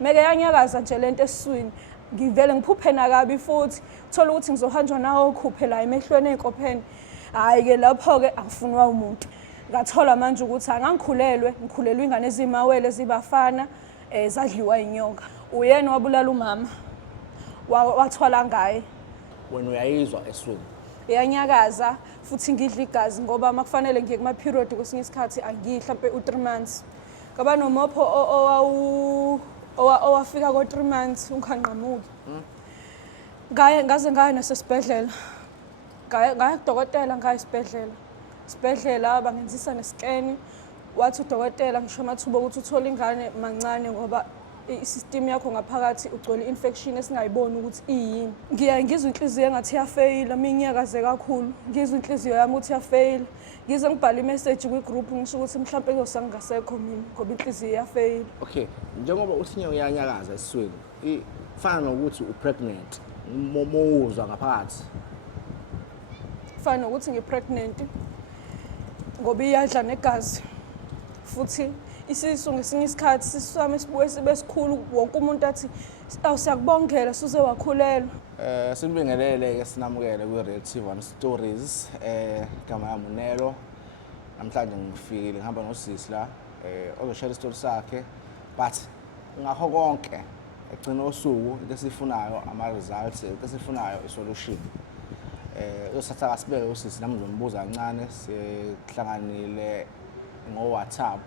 meke yanyakaza nje lento esiswini ngivele ngiphuphe nakabi futhi thola ukuthi ngizohanjwa nawo ukhuphe la emehlweni ey'nkopheni. Hhayi-ke lapho-ke akufunwa umuntu. Ngathola manje ukuthi ngikhulelwe ingane ezimawele zibafana zadliwa inyoka. Uyena wabulala umama wathwala ngaye. Wena uyayizwa eswini? Yanyakaza futhi ngidla igazi ngoba makufanele ngiye kuma-period kwesinye isikhathi angidli mhlampe u-3 months. Ngaba nomopho owafika ko-3 months ungaqhamuki. Ngaze ngaya nasesibhedlela. Ngaya kudokotela ngaya esibhedlela. Isibhedlela bangenzisa nesikeni. Wathi udokotela ngisho amathuba ukuthi uthole ingane mancane ngoba i-system yakho ngaphakathi ugcwele infection esingayiboni ukuthi iyini. Ngizwe inhliziyo engathi iyafeyila, minyakaze kakhulu. Ngizwe inhliziyo yami ukuthi iyafeyila. Ngize ngibhala i-message kwi-group ngisho ukuthi mhlawumbe kuzosangasekho mina ngoba inhliziyo iyafeyila. Okay, njengoba uthi inyoka iyanyakaza esiswini, ifana nokuthi u-pregnant, mowuzwa ngaphakathi. Fana nokuthi ngi-pregnant ngoba iyadla negazi. Futhi isisu ngesinye isikhathi isisu sami sibuye sibe sikhulu wonke umuntu athi awusiyakubongela suze wakhulelwa. Sikubingelele-ke sinamukele kwi-Real TV1 Stories. Igama yami uNelo. Namhlanje ngifikile ngihamba nosisi la ozoshare isitori sakhe but ngakho konke egcina usuku into esifunayo ama-results, into esifunayo i-solution. Usathatha kasibeke usisi nami ngizombuza kancane sihlanganile ngo-WhatsApp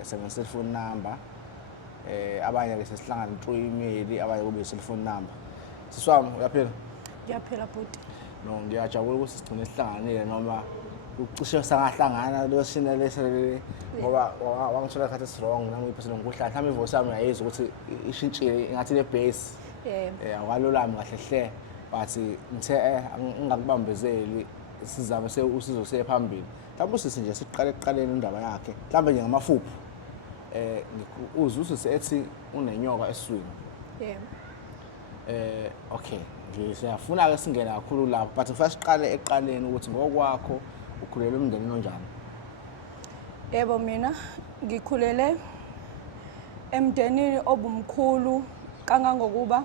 esebenzisa i-phone number. Abanye-ke sesihlangana through email, abanye kube i-cellphone number. Sisi wami uyaphila? Ngiyaphila bhuti. No, ngiyajabula ukuthi sigcine sihlanganile noma ucishe sangahlangana losina lesi ngoba wangithola ikhathi esi-wrong nami iphesela ngikuhlala. Mhlawumbe ivoice yami uyayizwa ukuthi ishintshile ingathi le-bass. Awalulami kahle hle but ngithe ngingakubambezeli sizame usizo siye phambili. Mhlawumbe usisi nje siqale ekuqaleni indaba yakhe mhlawumbe nje ngamafuphi. Uzwe usisi ethi unenyoka esiswini. Okay, siyafuna-ke singene kakhulu lapho but ngifuna siqale ekuqaleni ukuthi ngokwakho ukhulele emndenini onjani? Yebo, mina ngikhulele emndenini obumkhulu kangangokuba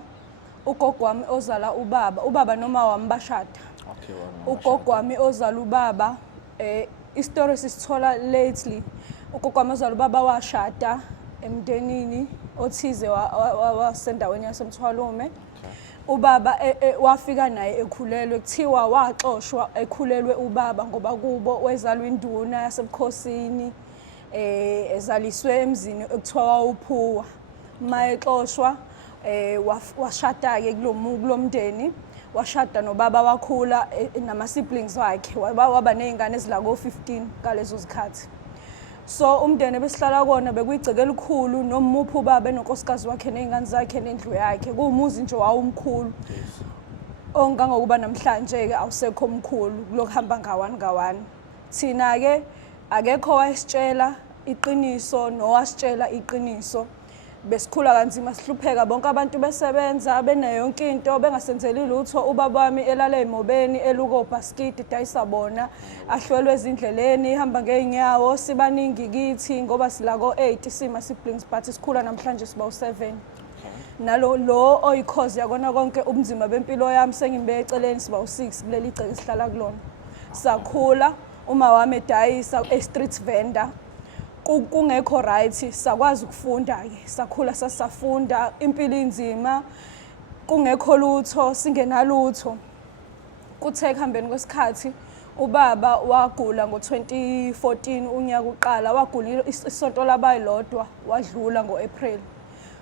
ugogo wami ozala ubaba noma wami bashada. Okay, ugogo wami ozala ubaba istory sisithola lately. Ugogo wami ozala ubaba washada emndenini othize wasendaweni yaseMthwalume. Ubaba wafika naye ekhulelwe kuthiwa waxoshwa ekhulelwe ubaba ngoba kubo wezalwa induna yasebukhosini ezaliswe emzini ekuthiwa wawuphuwa. Mayexoshwa washada-ke kulomndeni, washada nobaba wakhula nama-siblings wakhe, waba ney'ngane ezilako-15 ngalezo zikhathi. So umndeni besihlala kona bekuyigceke elikhulu nomuphi ubaba enonkosikazi wakhe ney'ngane zakhe nendlu yakhe. Kuwumuzi nje wawumkhulu ongangokuba namhlanje-ke awusekho omkhulu kulokuhamba ngawani. Thina-ke akekho owasitshela iqiniso nowasitshela iqiniso. Besikhula kanzima sihlupheka bonke abantu besebenza benayo yonke into bengasenzeli lutho. Ubaba wami elala emobeni eluka obhaskidi dayisa bona ahlwelwe ezindleleni ihamba ngeenyawo. Sibaningi kithi ngoba silako-8 sima-siblings but sikhula namhlanje sibawu-7. Nalo oyikhozi yakona konke ubunzima bempilo yami sengimbeke eceleni sibawu-6 kuleli gceke esihlala kulona. Sakhula uma wami edayisa e-street vendor. Kungekho right sakwazi ukufunda-ke sakhula sasafunda impilo inzima kungekho lutho singenalutho. Kuthe kuhambeni kwesikhathi ubaba wagula ngo-2014 unyaka uqala wagula isonto labayilodwa wadlula ngo-April.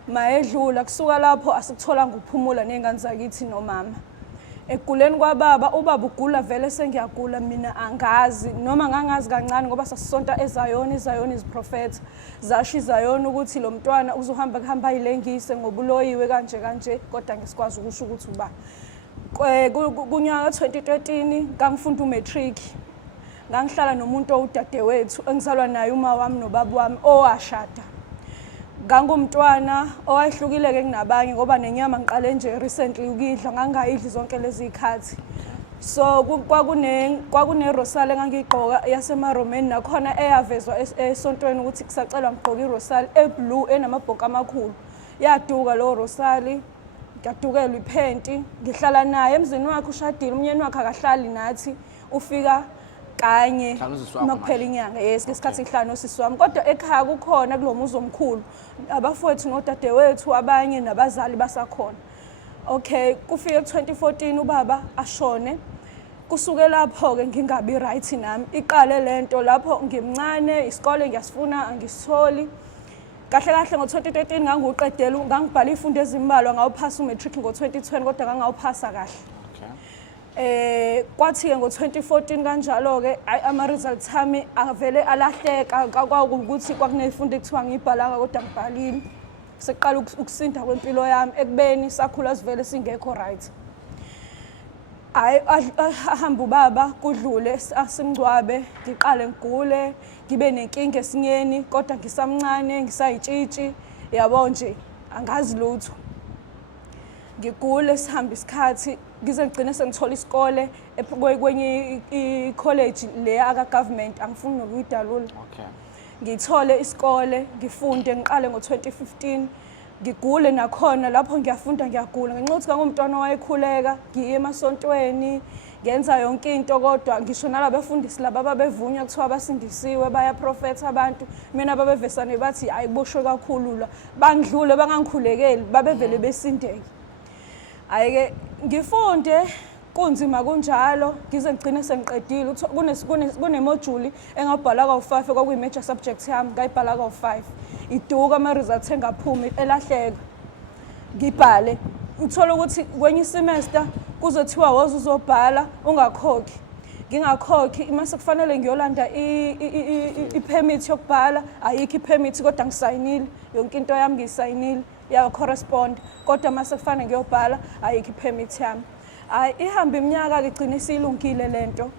Mayedlula kusuka lapho asikutholanga ukuphumula ney'ngane zakithi nomama. Ekuguleni kwababa ubaba ugula vele sengiyagula mina angazi noma ngangazi kancane ngoba sasisonta eZayoni. iZayoni is prophet. Zasho iZayoni ukuthi lo mntwana kuhamba ayilengise ngobuloyiwe kanje kodwa ngesikwazi ukusho ukuthi uba. Kunyaka 2013 ngangifunda umatric. Ngangihlala nomuntu owudadewethu engizalwa naye uma wami nobaba wami owashada. Ngangumntwana owayehlukile-ke kunabanye ngoba nenyama ngiqale nje recently ukidla ngangayidli zonke lezi zikhathi. So kwakune-rosal engangiyigqoka yasemaromeni nakhona eyavezwa esontweni ukuthi kusacelwa ngigqoke i-rosal eblue enamabhoka amakhulu. yaduka lo Rosali, ngadukelwa iphenti, ngihlala naye emzini wakhe ushadile, umyeni wakhe akahlali nathi, ufika kanye Hlala nosisi wakho makuphela inyanga. Yes, ngesikhathi ngihlala nosisi wami. Kodwa ekhaya kukhona kulo muzi omkhulu, abafowethu nodadewethu abanye nabazali basakhona. Okay, kufike ku-2014 ubaba ashone. Kusuke lapho-ke ngingabi right nami. Iqale lento lapho ngimncane, isikole ngiyasifuna angisitholi. Kahle kahle ngo-2013 ngangiwuqedela, ngangibhala izifundo ezimbalwa ngawuphasa umatric ngo-2020 kodwa ngangawuphasa kahle. Okay. Kwathi-ke ngo-2014 kanjalo-ke ama-results ami avele alahleka, kwakuwukuthi kwakunezifundo ekuthiwa ngiyibhalanga kodwa ngibhalile. Seqala ukusinda kwempilo yami ekubeni sakhula sivele singekho right. Ahamba ubaba kudlule asimgcwabe, ngiqale ngigule, ngibe nenkinga esinyeni kodwa ngisamncane, ngisayitshitshi, yabo nje angazi lutho. Ngigule sihamba isikhathi, ngize ngigcine sengithola isikole kwenye i-college le aka-government, angifuni nokuyidalula. Okay. Ngithole isikole, ngifunde, ngiqale ngo-2015. Ngigule nakhona lapho ngiyafunda ngiyagula ngenxa yokuthi ngangumntwana owayekhuleka, ngiye emasontweni, ngenza yonke into kodwa ngisho nalabo bafundisi laba ababevunywa kuthiwa basindisiwe bayaprofetha abantu, mina babevesane bathi ayiboshwe kakhulu la, bangidlule bangangikhulekeli, babevele besindeke. Ayike ngifunde kunzima kunjalo, ngize ngigcine sengiqedile. Kunemodule engabhala ka-5 kwakuyi-major subject yami, ngayibhala ka-5. Iduka ama-results engaphumi elahleka. Ngibhale, uthola ukuthi kwenye isemester kuzothiwa woza uzobhala ungakhokhi. Ngingakhokhi, mase kufanele ngiyolanda i-permit yokubhala, ayikho i-permit kodwa ngisayinile, yonke into yami ngiyisayinile, ya-correspond, kodwa mase kufanele ngiyobhala, ayikho i-permit yami. Ihamba iminyaka ngigcine siyilungile lento,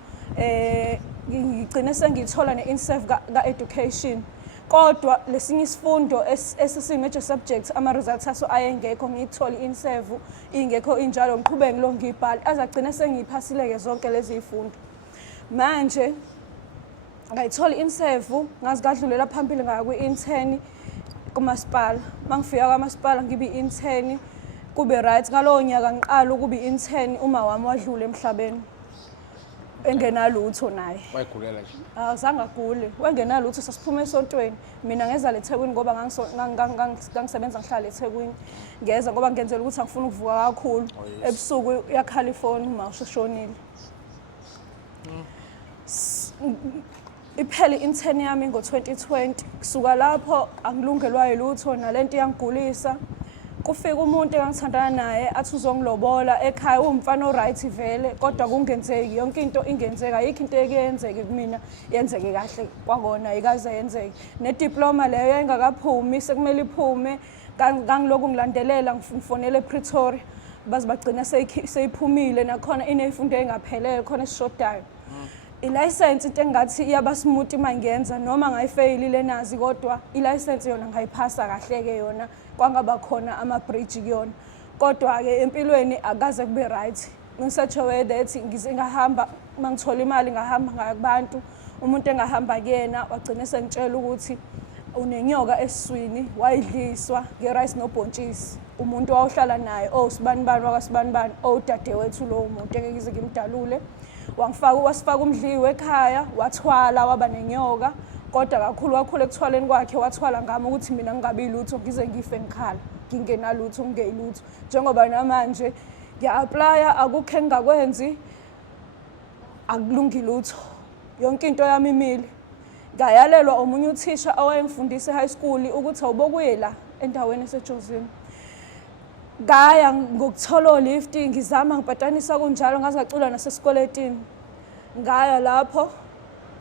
ngigcine sengithola ne-INSEF ka-education. Kodwa lesinye isifundo esisi-major subject ama-results aso ayengekho, ngiyithole i-INSEF ingekho injalo, ngiqhubeke lo ngiyibhale azagcine sengiyiphasile-ke zonke lezi zifundo. Manje ngayithola i-INSEF, ngazi kadlulela phambili ngaya kwi-intern kumasipala. Mangifika kwamasipala ngibe i-intern, kube right ngalowo nyaka ngiqala ukuba i-intern uma wami wadlula emhlabeni. Engenalutho naye. Wayigulela nje? Azange agule. Wengenalutho sasiphuma esontweni. Mina ngeza leThekwini ngoba ngangisebenza ngihlala eThekwini. Ngeza ngoba ngenzela ukuthi angifuni ukuvuka kakhulu. Ebusuku yakhala ifoni uma ushonile. Iphele i-intern yami ngo-2020. Kusuka lapho angilungelwa yilutho nalento iyangigulisa. Kufika umuntu engangithandana naye athi uzongilobola ekhaya, umfana o-right vele kodwa kungenzeki, yonke into ingenzeka, ayikho into ekuyenzeke kumina yenzeke kahle kwakona ayikaze yenzeke. Nediploma leyo yayingakaphumi, sekumele iphume, ngangilokhu ngilandelela ngifonele ePretoria, baze bagcina seyiphumile nakhona inezifundo engaphelele khona esishodayo. I-license into engathi iyaba smooth mangenza noma ngayifeyilile nazi kodwa i-license yona ngayiphasa kahle-ke yona, kwangaba khona ama-bridge kuyona. Kodwa-ke empilweni akaze kube right. Ngisearch away that ngihamba mangithola imali ngahamba ngaya kubantu, umuntu engahamba kuyena wagcina sengitshela ukuthi unenyoka esiswini, wayidliswa nge-rice nobhontshisi. Umuntu wawuhlala naye osibanibani wakasibanibani, odadewethu lowo muntu engeke ngize ngimdalule. Wasifaka umdliwe ekhaya, wathwala waba nenyoka, kodwa kakhulu ekuthwaleni kwakhe wathwala ngami ukuthi mina ngingabi lutho, ngize ngife ngikhala, ngingenalutho ngingeyilutho. Njengoba namanje ngiya-applya akukho engingakwenzi, akulungi lutho, yonke into yami imile. Ngayalelwa omunye uthisha owayengifundisa e-high school ukuthi awubokuye la endaweni eseJozini. Ngaya ngokuthola lift, ngizama ngibhatanisa kunjalo ngaze ngacula nasesikoletini. Ngaya lapho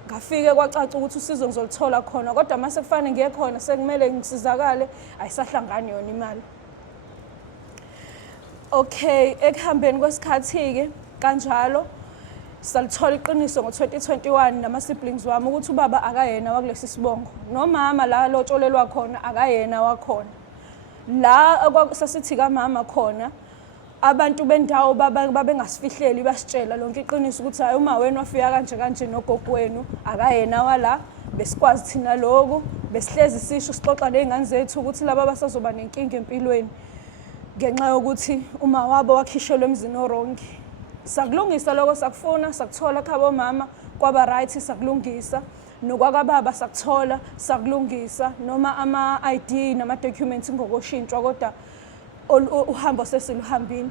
ngafike kwacaca ukuthi usizo ngizolithola khona, kodwa mase kufanele ngiye khona sekumele ngisizakale, ayisahlangani yona imali. Okay, ekuhambeni kwesikhathi-ke kanjalo salithola iqiniso ngo-2021 nama-siblings wami ukuthi ubaba akayena wakulesi sibongo, nomama la lotsholelwa khona akayena wakhona. La sasithi kamama khona abantu bendawo babengasifihleli basitshela lonke iqiniso ukuthi hayi uma wena wafika kanje kanje nogogo wenu akayena wala besikwazi thina lokho besihlezi sisho sixoxa nezingane zethu ukuthi laba basazoba nenkinga empilweni ngenxa yokuthi uma wabo wakhishelwe emzini orongi sakulungisa lokho sakufuna sakuthola khabo mama kwaba right sakulungisa nokwakababa sakuthola sakulungisa noma ama-ID nama-documents ngokoshintshwa kodwa uhambo sesiluhambile.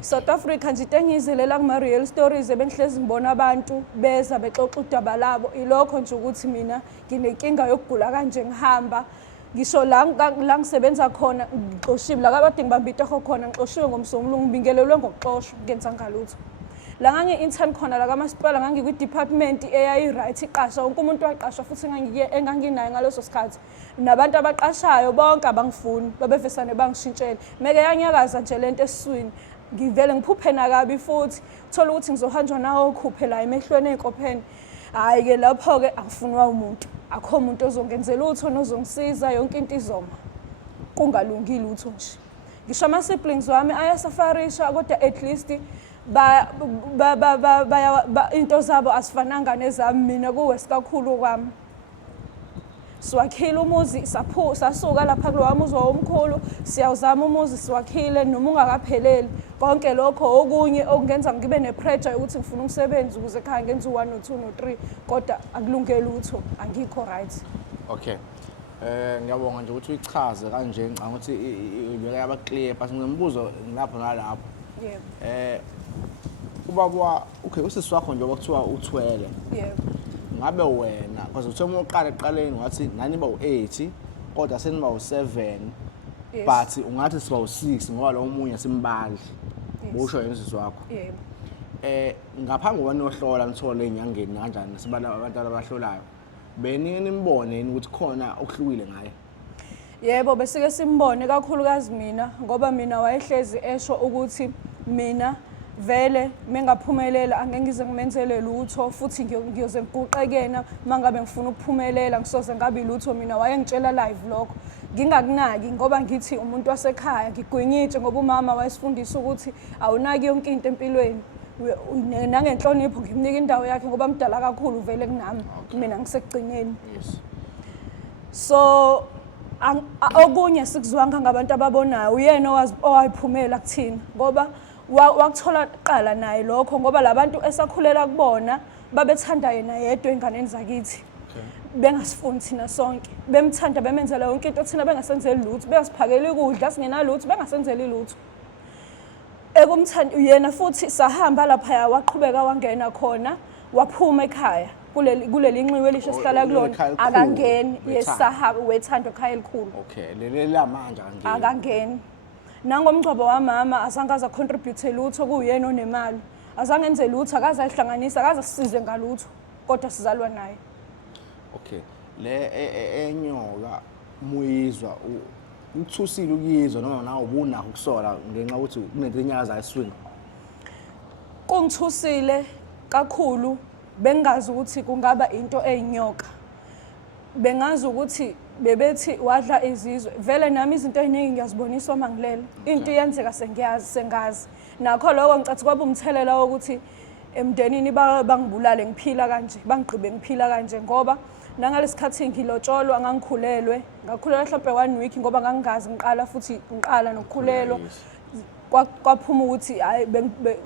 South Africa nje into engiyizelela kuma-real stories ebengihlezi ngibona abantu beza bexoxa udaba labo ilokho nje ukuthi mina nginenkinga yokugula kanje ngihamba ngisho la ngisebenza khona ngixoshiwe la kade ngibamba itoho khona ngixoshiwe ngomsombuluko ngibingelelwe ngokuxoshwa ngenza ngalutho la ngangi-intern khona la kamasipala ngangikwi-department eyayi-right iqasha wonke umuntu waqashwa futhi enganginayo ngaleso sikhathi nabantu abaqashayo bonke abangifuni babevesane bangishintshele meke yanyakaza nje lento esiswini ngivele ngiphuphe nakabi futhi thola ukuthi ngizohanjwa nawo okhuphe la emehlweni ey'nkopheni hhayi-ke lapho-ke angifunwa umuntu akho umuntu ozongenzela utho nozongisiza yonke into izoma kungalungi lutho nje ngisho ama-siblings wami ayasafarisha kodwa at least into zabo asifananga nezami mina kuwesi kakhulu kwami siwakhile umuzi sasuka lapha kulowa muzi wawomkhulu siyawuzama umuzi siwakhile noma ungakapheleli konke lokho okunye okungenza ngibe ne-pressure yokuthi ngifuna umsebenzi ukuze ekhaya ngenza u-1 no-2 no-3 kodwa akulungele utho angikho right. Okay. Ngiyabonga nje ukuthi uyichaze kanje ngicanga ukuthi ibeke yaba clear but nginombuzo ngilapho nalapho. Yebo. Ubaba okay usisi wakho nje okuthiwa uthwele. Yebo. Ngabe wena because uthe uma uqala eqaleni wathi nani ba u8 kodwa seniba u7 but ungathi siba u6 ngoba lo munye simbali. Busho yena usisi wakho. Yebo. Ngaphambi kwanohlola nithole enyangeni kanjani sibala abantu abahlolayo. Benini nimbone ukuthi khona okuhlukile ngaye. Yebo besike simbone kakhulukazi mina ngoba mina wayehlezi esho ukuthi mina vele mengaphumelela angeke ngize ngimenzele lutho futhi ngiyoze ngiguqekena mangabe ngifuna ukuphumelela ngisoze ngabe lutho mina wayengitshela live lokho ngingakunaki ngoba ngithi umuntu wasekhaya ngigwinyitshe ngoba umama wayesifundisa ukuthi awunaki yonke into empilweni nangenhlonipho ngimnika indawo yakhe ngoba mdala kakhulu vele kunami mina ngisekugcineni. So okunye sikuzwanga ngabantu ababonayo uyena owayiphumela kuthina ngoba wakuthola qala naye lokho ngoba labantu esakhulela kubona babethanda yena yedwa enganeni zakithi bengasifuni thina sonke bemthanda bemenzela yonke into thina bengasenzeli lutho bengasiphakela ukudla singenalutho bengasenzeli lutho ekumthanda yena futhi sahamba lapha waqhubeka wangena khona waphuma ekhaya kuleli nxiwe elisho sihlala kulona akangeni yesahaba wethando ekhaya elikhulu. Okay leli lamanje akangeni nangomgcobo wamama azange aza contribute lutho kuyena onemali azange enze lutho akaze ayihlanganisa akaze sisize ngalutho kodwa sizalwa naye. Okay le enyoka muyizwa ukuthusile ukuyizwa noma nawe ubunakho ukusola ngenxa ukuthi kunenyaza eswini. Kungithusile kakhulu bengazi ukuthi kungaba into eyinyoka bengazi ukuthi bebethi wadla izizwe vele nami izinto eziningi ngiyaziboniswa mangilela into iyenzeka sengazi nakho lokho ngicathi kwaba umthelela wokuthi emndenini bangibulale ngiphila kanje bangigqibe ngiphila kanje ngoba nangalesikhathi ngilotsholwa ngangikhulelwe ngakhulelwa mhlawumbe 1 week ngoba ngangingazi ngiqala futhi ngiqala nokukhulelwa kwaphuma ukuthi hayi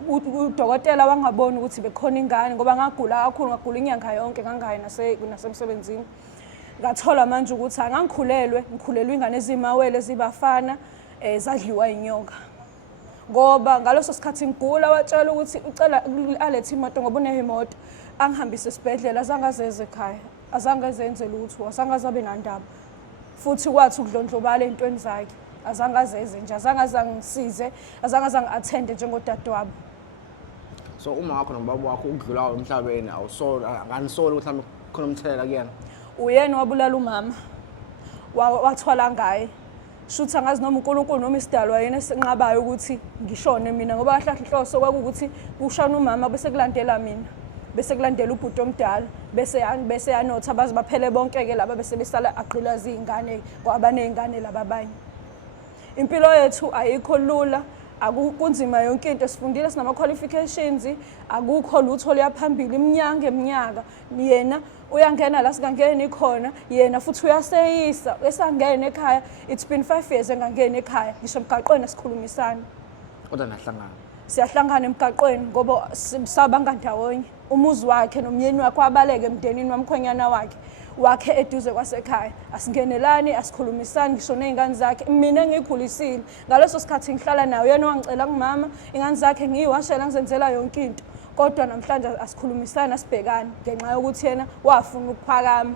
udokotela wangabona ukuthi bekhona ingane ngoba ngagula kakhulu ngagula inyanga yonke ngangayi nasemsebenzini ngathola manje ukuthi angangikhulelwe ngikhulelwe ingane ezimawele zibafana zadliwa inyoka ngoba ngaloso sikhathi ngigula watshela ukuthi ucela alethe imoto ngoba uneimoto angihambise esibhedlela azangazeze ekhaya azangazenze lutho azangazabe nandaba futhi kwathi ukudlondlobala ezintweni zakhe azangazeze nje azangazangisize azangazangi-attende njengodadewabo. So uma wakho nobaba wakho ukudlulayo emhlabeni anganisoli ukuthi mhlawumbe khona umthelela kuyena. Uyena wabulala umama wathwala ngaye shuthi angazi noma uNkulunkulu noma isidalwa yena esinqabayo ukuthi ngishone mina ngoba kahlahla inhloso kwakukuthi kushona umama bese kulandela mina bese kulandela ubhuti omdala bese yanotha baze baphele bonke-ke laba bese besala agqilaza iy'ngane ngoba baney'ngane laba abanye. Impilo yethu ayikho lula kunzima yonke into sifundile sinama qualifications akukho lutho liyaphambili iminyaka yena uyangena la singangeni khona yena futhi uyaseyisa esangena ekhaya it's been 5 years engangena ekhaya ngisho emgaqweni asikhulumisana kodwa nahlangana siyahlangana emgaqweni ngoba sabanga ndawonye umuzi wakhe nomyeni wakhe wabaleka emndenini wamkhwenyana wakhe eduze kwasekhaya asingenelani asikhulumisani ngisho nezingane zakhe mina ngikhulisile ngaleso sikhathi ngihlala nawe yena wangicela kumama ingane zakhe ngiyiwashela ngizenzela yonke into kodwa namhlanje asikhulumisani asibhekani ngenxa yokuthi yena wafuna ukuphakama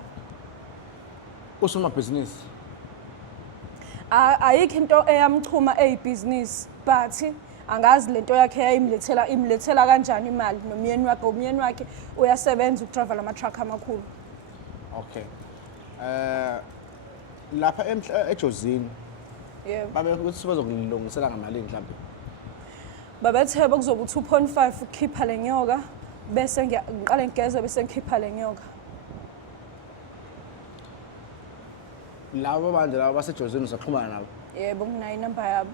usomabhizinisi ayikho into eyamchuma eyibhizinisi but angazi lento yakhe imlethela kanjani imali nomyeni wakhe uyasebenza ukutravel ama-truck amakhulu. Okay. Lapha eJozini. Yebo. Babe ukuthi bazokulungisela ngamalini mhlawumbe. Babethe bekuzoba 2.5 ukukhipha lenyoka bese ngiqale ngigeze bese ngikhipha lenyoka. Labo banje labo baseJozini usaxhumana nabo. Yebo nginayo inamba yabo.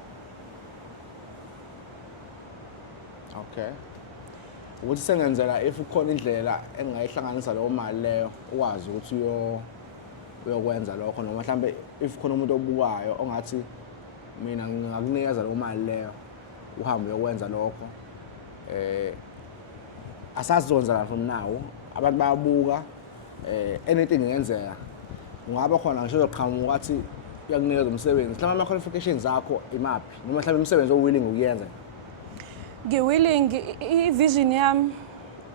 Okay. Ukuthi sengenzela if ukhona indlela engayihlanganisa leyo mali leyo ukwazi ukuthi uyokwenza lokho noma mhlambe if khona umuntu obukayo ongathi mina ngingakunikeza leyo mali leyo uhambe uyokwenza lokho asazonza from now abantu bayabuka anything ingenzeka ungaba khona ngisho uzoqhamuka athi uyakunikeza umsebenzi mhlawumbe ama qualifications zakho imaphi noma mhlawumbe umsebenzi owilling ukuyenza Ngiwilling i-vision yami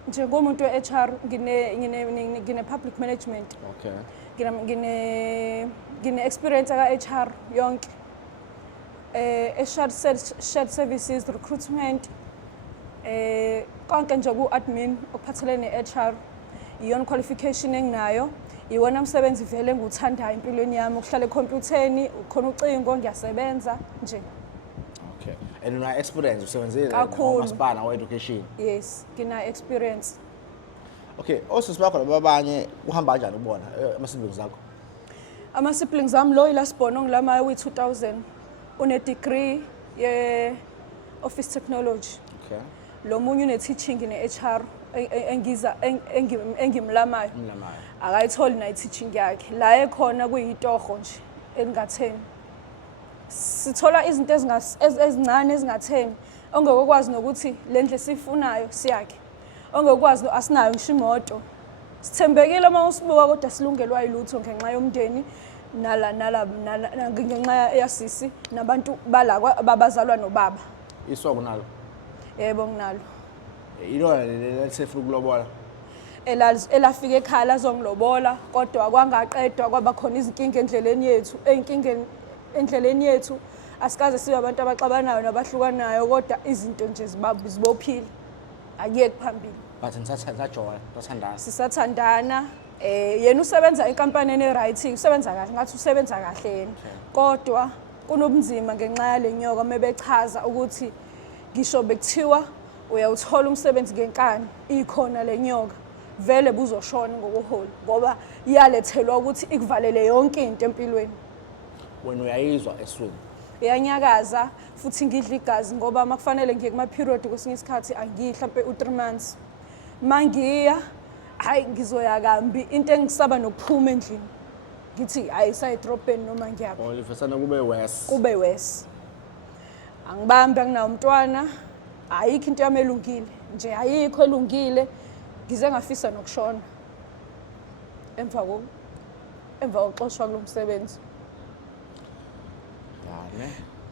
njengomuntu we-HR ngine public management. Okay. Ngine experience ka-HR yonke. Shared services, recruitment, konke nje ku-admin okuphathelene ne-HR. Iyona qualification enginayo. Iwona umsebenzi vele engiwuthandayo empilweni yami ukuhlala ekhompyutheni, ukhona ucingo ngiyasebenza nje. Okay. And una experience usebenzile kakhulu education. Yes, ngina experience. Okay, osisi bakho labanye uhamba kanjani ubona ama-siblings akho? Ama-siblings ami lo ilasibona ngilamayo uyi-2000 une degree ye-office technology. Okay. Lo munye une-teaching ne-HR engimlamayo. Akayitholi nayo i-teaching yakhe. La ekhona kuyitoho nje engatheni. Sithola izinto ezincane ezingatheni ongekwazi nokuthi lendle sifunayo siyakhe ongekwazi asinayo ngisho imoto sithembekile uma usibuka kodwa silungelwa ilutho ngenxa yomndeni ngenxa yasisi nabantu bala babazalwa nobaba isoko nalo yebo nginalo ilona lesefuna ukulobola elafika ekhaya lazongilobola kodwa kwangaqedwa kwaba khona izinkinga endleleni yethu asikaze sibe abantu abaxabanayo nabahlukanayo kodwa izinto nje zibophile akuyeke phambili but nisajola bathandana sisathandana yena usebenza enkampanini e-right usebenza kahle ngathi usebenza kahle yena kodwa kunobunzima ngenxa yale nyoka mebechaza ukuthi ngisho bekuthiwa uyawuthola umsebenzi ngenkani ikhona le nyoka vele buzoshona ngokuhola ngoba iyalethelwa ukuthi ikuvalele yonke into empilweni wena uyayizwa eswini iyanyakaza futhi ngidla igazi ngoba makufanele ngiye kuma period kwesinye isikhathi angiyi mhlambe u3 months mangiya hayi ngizoya kambi into engisaba nokuphuma endlini ngithi ayisayidropeni noma ngiyapha olifesana kube worse angibambi anginawo umntwana ayikho into yami elungile nje ayikho elungile ngize ngafisa nokushona emva kokuxoshwa kulomsebenzi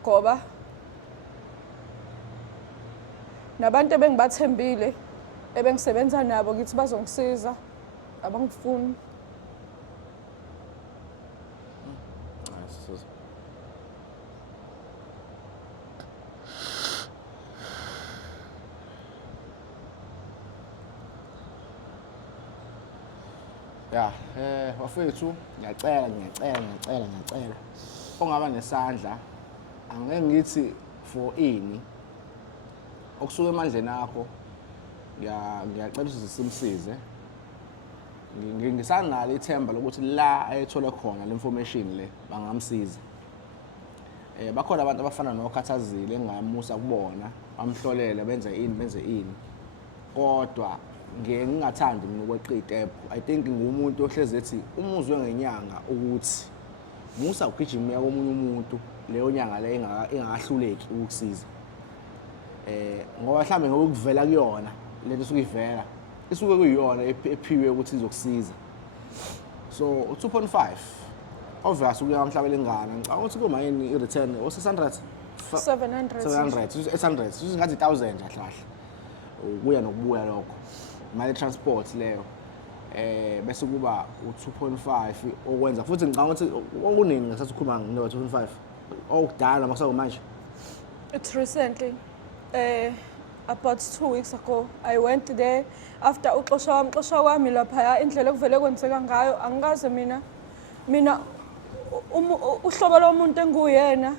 ngoba nabantu ebengibathembile ebengisebenza nabo ngithi bazongisiza abangifuni ya wafethu ngiyacela ongaba nesandla angeke ngithi for ini okusuka emandleni akho ngiyacela ukuthi simsize ngisanalo ithemba lokuthi la ayethola khona le information le bangamsiza bakhona abantu abafana noKhathazile engingamusa kubona bamhlolele benze ini kodwa ngingathandi mina ukweqita I think ngumuntu ohleze ethi umuzwe ngenyanga ukuthi musa ugijima komunye umuntu leyo nyanga le ingakahluleki ukukusiza ngoba mhlambe ngokuvela kuyona lento isuke ivela isuke kuyiyona ephiwe ukuthi izokusiza so 2.5 obvious ukuya mhlawumbe lengana ngicabanga ukuthi kuma yini i-return o 600 800 singathi 1000 kahle ukuya nokubuya lokho imali transport leyo bese kuba u2.5 okwenza futhi ngicabanga ukuthi okunini ngesathukuma ngine 2.5 okudala makusayomanje. It's recently about 2 weeks ago I went there after uxosha kwami lapha indlela ekuvele kwenzeka ngayo angikaze mina uhlobo lomuntu enguyena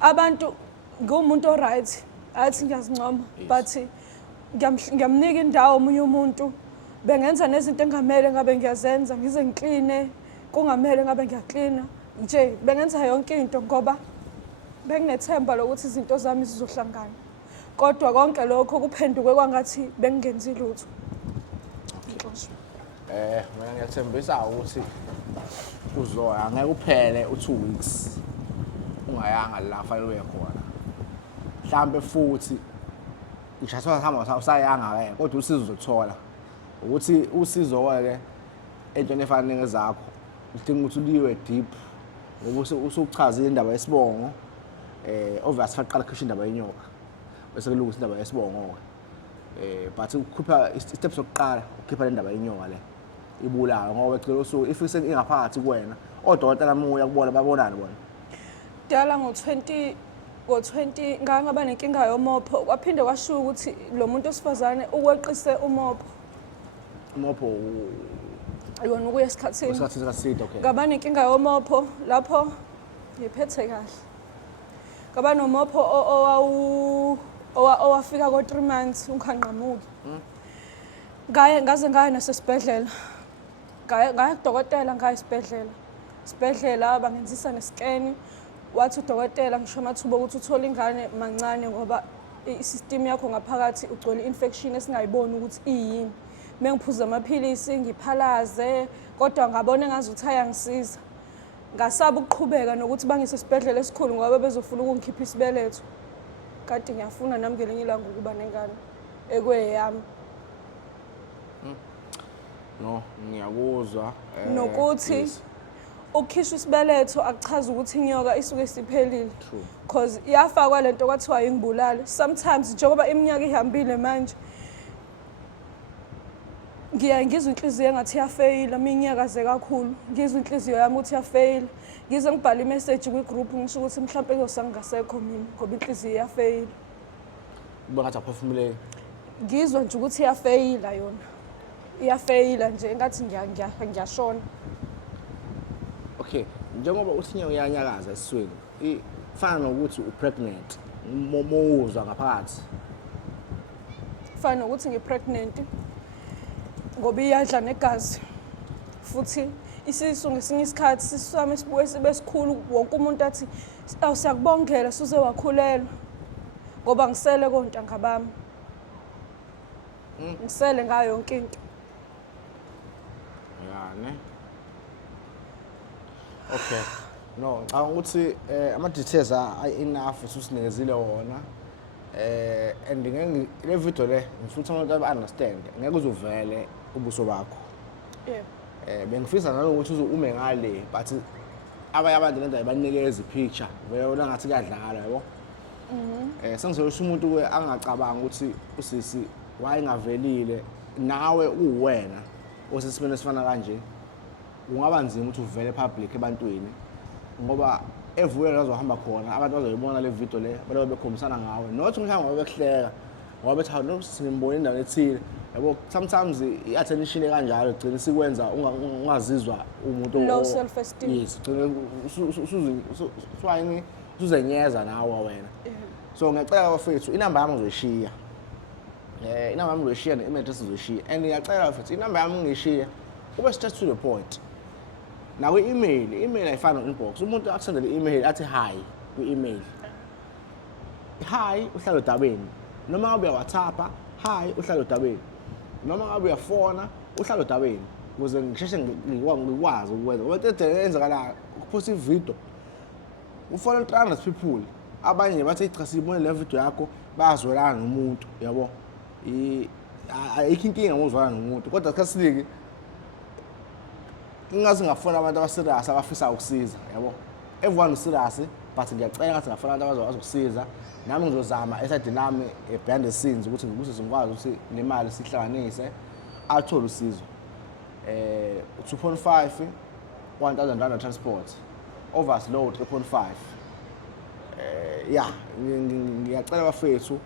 abantu ngumuntu oright athi ngiyazincoma but ngiyamnika indawo omunye umuntu bengenza nezinto engamele ngabe ngiyazenza ngize ngikline kungamele ngabe ngiyaklina nje bengenza yonke into ngoba benginethemba lokuthi izinto zami zizohlangana kodwa konke lokho kuphenduke kwangathi bengingenzi lutho. Mina ngiyathembisa ukuthi uzoya ngeke uphele u2 weeks ungayanga la fanele uye khona mhlambe futhi ngishaswa hamba usayanga ke kodwa usizo uzothola ukuthi usizo ke entweni efana nezakho udinga ukuthi uliwe deep ngoba usuchazile indaba yesibongo obvious faqala kusho indaba yenyoka bese kulungisa indaba yesibongo but ukukhipha steps sokuqala ukukhipha le ndaba yenyoka le ibulala ngoba ecela usuku ifise ingaphakathi kuwena odokotela moya kubona babonani bona dala ngo20 ngangaba nenkinga yomopho kwaphinde kwashuka ukuthi lo muntu osifazane ukweqise umopho ayona ukuya esikhatsini okay ngaba nenkinga yomopho lapho ngiphethe kahle ngaba nomopho owafika ko 3 months ungaqhamuki ngaze ngaya nasesibhedlela ngaya kudokotela ngaya isibhedlela bangenzisa nescan wathi udokotela ngisho amathuba ukuthi uthola ingane mancane ngoba isystem yakho ngaphakathi ugcwele infection esingayiboni ukuthi iyini mengiphuza amaphilisi ngiphalaze kodwa ngabona engazuthi ayangisiza ngasaba ukuqhubeka nokuthi bangise isibhedlela esikhulu ngoba bezofuna ukungikhipha isibeletho kanti ngiyafuna nami ngelinye ilanga ukuba nengane ekweyami. No ngiyakuzwa nokuthi ukukhishwa isibeletho akuchaza ukuthi inyoka isuke siphelile because iyafakwa lento kwathiwa ingibulala sometimes njengoba iminyaka ihambile manje ngizwe inhliziyo engathi iyafeyila minyakaze kakhulu ngizwe inhliziyo yami ukuthi iyafeyila ngize ngibhala imessage kwi-group ngisho ukuthi mhlawumbe kuzosangasekho mina ngoba inhliziyo iyafeyila kuba ngathi aphefumuleki ngizwa nje ukuthi iyafeyila yona iyafeyila nje ngathi ngiyashona. Okay njengoba uthi inyoka iyanyakaza esiswini ifana nokuthi upregnant mowuzwa ngaphakathi fana nokuthi ngipregnant ngoba iyadla negazi futhi isisu ngesinye isikhathi sisami sibuye sibe sikhulu wonke umuntu athi awusiyakubongela suze wakhulelwa ngoba ngisele kontanga bami ngisele ngayo yonke into yani. Okay no ngicabanga ukuthi ama details enough usinikezile wona and ngeke le video le ngifuna ukuthi abantu understand ngeke uzuvele ubuso bakho bengifisa nanokuthi ume ngale but abanye abantu lento banikeza ipicture vele ngathi kuyadlala yabo sengizoyisho umuntu ke angacabanga ukuthi usisi wayengavelile nawe uwena osesimene sifana kanje ungaba nzima ukuthi uvele public ebantwini ngoba evulela azohamba khona abantu bazoyibona le video le balobe bekhombisana ngawe nothi mhlawumbe ngoba bekuhleka ngoba bethi hawu simbona indawo ethile yabo sometimes i-attention kanjalo igcina sikwenza ungazizwa umuntu low self esteem yes usuzwayini usuzenyeza nawe wena so ngiyacela bafethu inamba yami uzoyishiya inamba yami uzoyishiya ne-email address uzoyishiya and ngiyacela bafethu inamba yami ngiyishiya ube straight to the point nakwi-email i-email ayifani no-inbox umuntu akusendele i-email athi hi kwi-email hi uhlala odabeni noma ngabe uya-WhatsApp hi uhlala odabeni noma ngabe uyafona uhlala odabeni ukuze ngisheshe ngikwazi ukwenza ngoba into eyenzakalayo ukuphosta ividiyo ufona 300 people abanye bathi cha sibone le video yakho bayazwelana nomuntu yabo ayikho inkinga ngozwana nomuntu kodwa isikhathi siningi ingazi ngafuna abantu abaserious abafisa ukusiza yabo everyone is serious but ngiyacela ngathi ngafuna abantu abazokusiza nami ngizozama eside nami behind the scenes ukuthi ngikwazi ukuthi le mali sihlanganise athole usizo 2.5 1000 rand transport overload 3.5 ngiyacela bafethu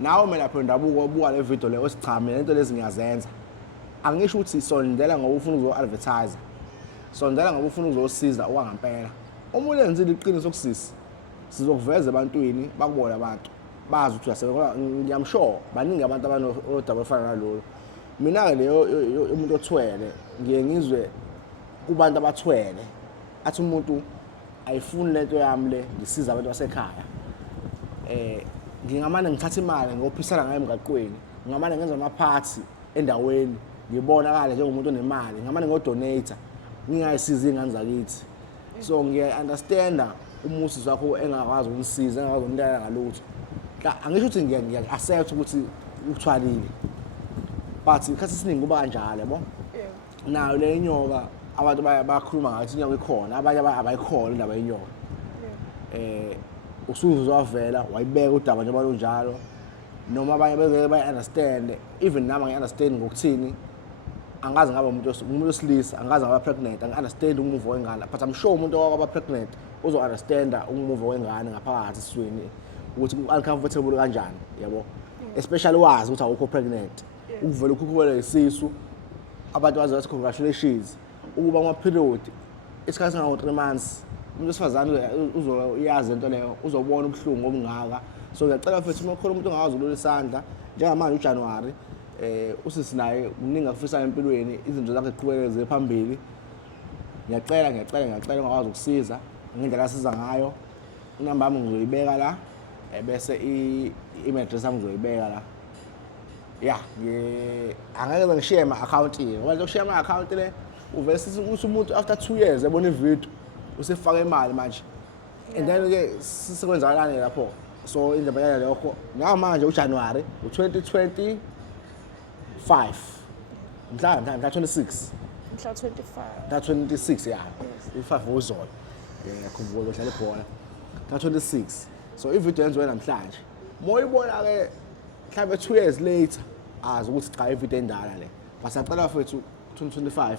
nawe mina lapho ndabuka ubuka le video le osichame lento lezi ngiyazenza angisho ukuthi sondela ngoba ufuna uzo-advertise sondela ngoba ufuna uzosiza okwangempela uma ulenzile iqiniso kusisi sizokuveza ebantwini bakubona abantu bazi ukuthi uyasebenza ngiyamsure baningi abantu abanodaba ofana nalolu mina-ke leyo umuntu othwele ngiye ngizwe kubantu abathwele athi umuntu ayifuni lento yami le ngisiza abantu basekhaya ngingamane ngithatha imali ngiyophisana ngayo emgaqweni ngingamane ngenza amaphathi endaweni ngibonakala njengomuntu onemali ngingamane ngiyodonate ngingayisiza ingane zakithi so ngiya-understanda umusi wakho engakwazi ukunisiza engakwazi ukunilala ngalutho angisho ukuthi ngiya-accept ukuthi uthwalile but isikhathi esiningi kuba kanjalo yabo nayo le nyoka abantu bayakhuluma ngathi inyoka ikhona abanye abayikholwa indaba yenyoka usuzwa wavela wayibeka udaba njengoba lunjalo noma abanye bengeke bayi-understand even nami ngi-understand ngokuthini angazi ngaba umuntu wesilisa angazi ngaba pregnant angi-understand umuvo wengane but I'm sure umuntu owaba pregnant uzo-understanda umuvo wengane ngaphakathi esiswini ukuthi uncomfortable kanjani yabo especially wazi ukuthi awukho pregnant ukuvela ukhukhulelwe isisu abantu bazi bathi congratulations ukuba ngama-period isikhathi singango-3 months umuntu wesifazane uzoyazi into leyo uzobona ubuhlungu obungaka so ngiyacela mfethu uma kukhona umuntu ongakwazi ukulula isandla njengamanje uJanuary usisi naye kuningi akufisayo empilweni izinto zakhe ziqhubekele ziye phambili ngiyacela ungakwazi ukusiza ngendlela asiza ngayo inamba yami ngizoyibeka la bese i-email address yami ngizoyibeka la angeke ngishiye ama-account ngoba nje ukushiya ama-account le uvele sithi ukuthi umuntu after 2 years ebona ividiyo usefaka imali manje and then-ke sekwenzakalani lapho so indaba yale lokho ngamanje uJanuary u-2025 mhla 26 mhla 25 mhla 26 u5 uzola ngiyakhumbula udlala ibhola mhla 26 so ividiyo yenziwe namhlanje moyibona-ke mhlawumbe 2 years later azi ukuthi cha ividiyo endala le basacela fethu 2025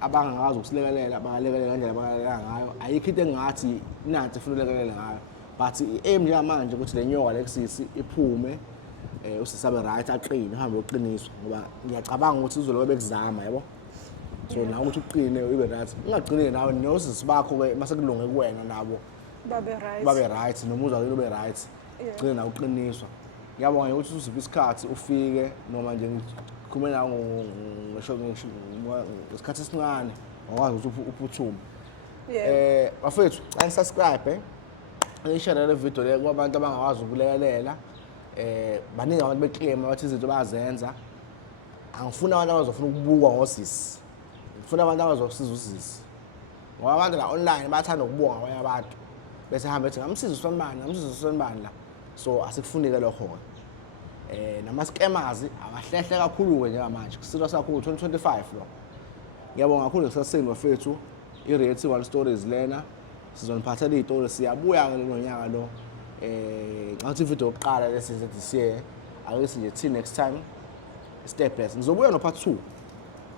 abangakazi ukusilekelela bangalekelela ngendlela abangalekelela ngayo ayikho into engathi nansi ifuna ulekelela ngayo but i-aim njengamanje ukuthi le nyoka le kusisi iphume usisabe right aqine uhambe uqiniswa ngoba ngiyacabanga ukuthi uzolobe bekuzama yabo so nawe ukuthi uqine ibe right ungaqinile nawe nosisi bakho-ke mase kulunge kuwena nabo babe right noma uzakile ube right ugcine nawe uqiniswa ngiyabonga ukuthi uziphe isikhathi ufike noma nje ngikhulume nawe ngesikhathi esincane ngakwazi ukuthi uphuthume bafethu ani-subscribe ishare le video le kwabantu abangakwazi ukulekelela baningi abantu beclaim abathi izinto bayazenza angifuni abantu abazofuna ukubukwa ngosisi ngifuna abantu abazosiza usisi ngoba abantu la online bayathanda ukubonga abanye abantu bese hamba ethi ngamsiza uSonibani la so asikufunike lokho nama-scammers abahlehle kakhulu-ke njengamanje serious kakhulu 2025 lo ngiyabonga kakhulu ngekusaseni bafethu i-Reality One Stories lena sizoniphathela iy'tori siyabuya-ke nonyaka lo ngathi ividiyo yokuqala lesenze this year ake nje till next time stay blessed ngizobuya no-part 2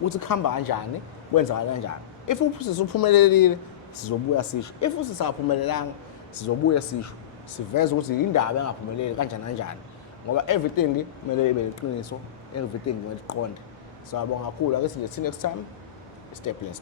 ukuthi kuhamba kanjani kwenzakala kanjani if usisi uphumelelile sizobuya sisho if usisi akaphumelelanga sizobuya sisho siveze ukuthi indaba engaphumeleli kanjani ngoba everything kumele ibe leqiniso everything kumele iqonde so abonga kakhulu ake nje till next time stay blessed.